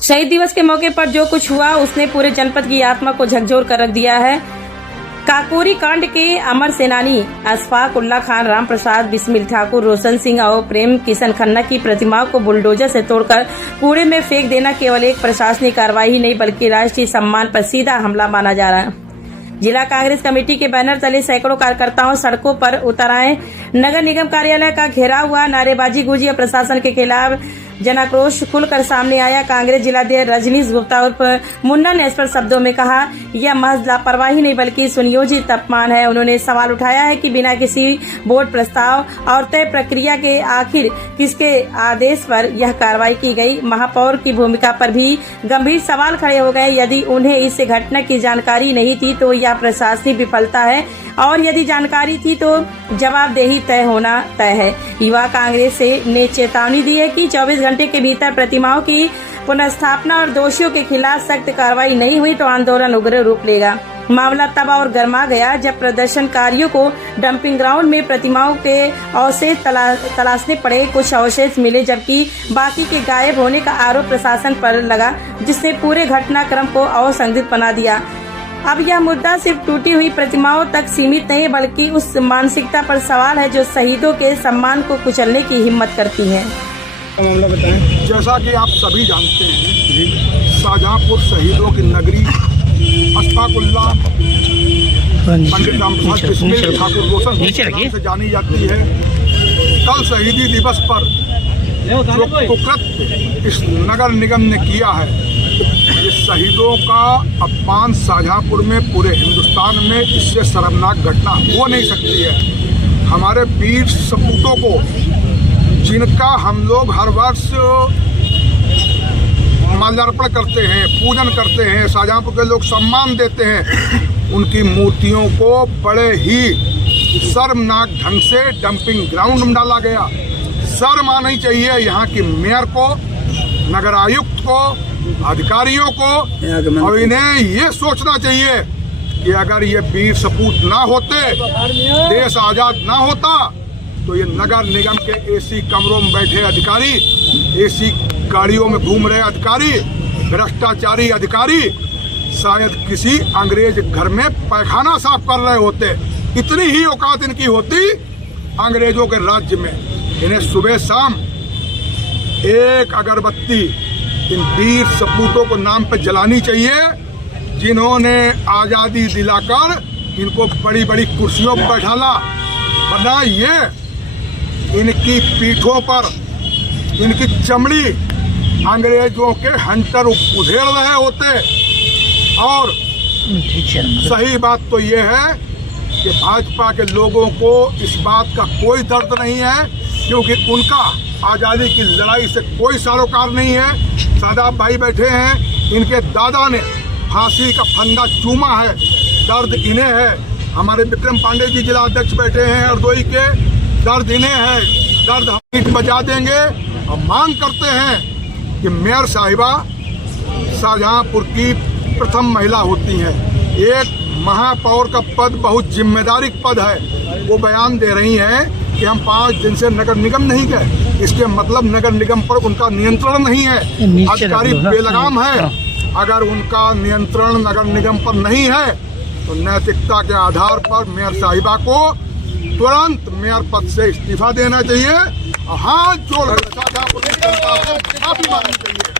शहीद दिवस के मौके पर जो कुछ हुआ उसने पूरे जनपद की आत्मा को झकझोर कर रख दिया है। काकोरी कांड के अमर सेनानी अशफाक उल्लाह खान, राम प्रसाद बिस्मिल ठाकुर, रोशन सिंह और प्रेम किशन खन्ना की प्रतिमाओं को बुलडोजर से तोड़कर कूड़े में फेंक देना केवल एक प्रशासनिक कार्रवाई ही नहीं बल्कि राष्ट्रीय सम्मान पर सीधा हमला माना जा रहा है। जिला कांग्रेस कमेटी के बैनर तले सैकड़ों कार्यकर्ताओं सड़कों पर उतर आए। नगर निगम कार्यालय का घेराव हुआ, नारेबाजी गूंजी और प्रशासन के खिलाफ जनाक्रोश खुलकर सामने आया। कांग्रेस जिलाध्यक्ष रजनीश गुप्ता उर्फ मुन्ना ने स्पष्ट शब्दों में कहा, यह महज लापरवाही नहीं बल्कि सुनियोजित अपमान है। उन्होंने सवाल उठाया है कि बिना किसी बोर्ड प्रस्ताव और तय प्रक्रिया के आखिर किसके आदेश पर यह कार्रवाई की गई। महापौर की भूमिका पर भी गंभीर सवाल खड़े हो गए। यदि उन्हें इस घटना की जानकारी नहीं थी तो यह प्रशासनिक विफलता है और यदि जानकारी थी तो जवाबदेही तय होना तय है। युवा कांग्रेस ने चेतावनी दी है कि 24 घंटे के भीतर प्रतिमाओं की पुनर्स्थापना और दोषियों के खिलाफ सख्त कार्रवाई नहीं हुई तो आंदोलन उग्र रूप लेगा। मामला तब और गर्मा गया जब प्रदर्शनकारियों को डंपिंग ग्राउंड में प्रतिमाओं के अवशेष तलाशने पड़े। कुछ अवशेष मिले जबकि बाकी के गायब होने का आरोप प्रशासन पर लगा, जिसने पूरे घटनाक्रम को असंदिग्ध बना दिया। अब यह मुद्दा सिर्फ टूटी हुई प्रतिमाओं तक सीमित नहीं बल्कि उस मानसिकता पर सवाल है जो शहीदों के सम्मान को कुचलने की हिम्मत करती है। मामला बताएं। जैसा कि आप सभी जानते हैं, शाहजहांपुर शहीदों की नगरी अशफाक उल्लाह पंडित राम प्रसाद बिस्मिल ठाकुर रोशन से जानी जाती है। कल शहीदी दिवस पर जो कुकृत्य इस नगर निगम ने किया है, इस शहीदों का अपमान शाहजहांपुर में पूरे हिंदुस्तान में इससे शर्मनाक घटना हो नहीं सकती है। हमारे वीर सपूतों को जिनका हम लोग हर वर्ष माल्यार्पण करते हैं, पूजन करते हैं, शाहजहांपुर के लोग सम्मान देते हैं, उनकी मूर्तियों को बड़े ही शर्मनाक ढंग से डंपिंग ग्राउंड में डाला गया। शर्म आनी चाहिए यहाँ की मेयर को, नगर आयुक्त को, अधिकारियों को, और इन्हें ये सोचना चाहिए कि अगर ये वीर सपूत ना होते, देश आजाद ना होता, तो ये नगर निगम के एसी कमरों में बैठे अधिकारी, एसी गाड़ियों में घूम रहे अधिकारी, भ्रष्टाचारी अधिकारी शायद किसी अंग्रेज घर में पैखाना साफ कर रहे होते। इतनी ही औकात इनकी होती अंग्रेजों के राज्य में। इन्हें सुबह शाम एक अगरबत्ती इन वीर सपूतों को नाम पे जलानी चाहिए, जिन्होंने आज़ादी दिलाकर इनको बड़ी बड़ी कुर्सियों पर बैठाला। वरना ये इनकी पीठों पर इनकी चमड़ी अंग्रेजों के हंटर उधेड़ रहे होते। और सही बात तो ये है कि भाजपा के लोगों को इस बात का कोई दर्द नहीं है, क्योंकि उनका आज़ादी की लड़ाई से कोई सरोकार नहीं है। सादाब भाई बैठे हैं, इनके दादा ने फांसी का फंदा चूमा है, दर्द इन्हें है। हमारे विक्रम पांडे जी जिला अध्यक्ष बैठे हैं हरदोई के, दर्द इन्हें है। दर्द हम बजा देंगे और मांग करते हैं कि मेयर साहिबा शाहजहांपुर की प्रथम महिला होती हैं। एक महापौर का पद बहुत जिम्मेदारी पद है। वो बयान दे रही हैं कि हम 5 दिन से नगर निगम नहीं गए। इसके मतलब नगर निगम पर उनका नियंत्रण नहीं है, अधिकारी बेलगाम है। अगर उनका नियंत्रण नगर निगम पर नहीं है तो नैतिकता के आधार पर मेयर साहिबा को तुरंत मेयर पद से इस्तीफा देना चाहिए और हाथ जोड़कर शाहजहांपुर की जनता से माफी मांगनी चाहिए।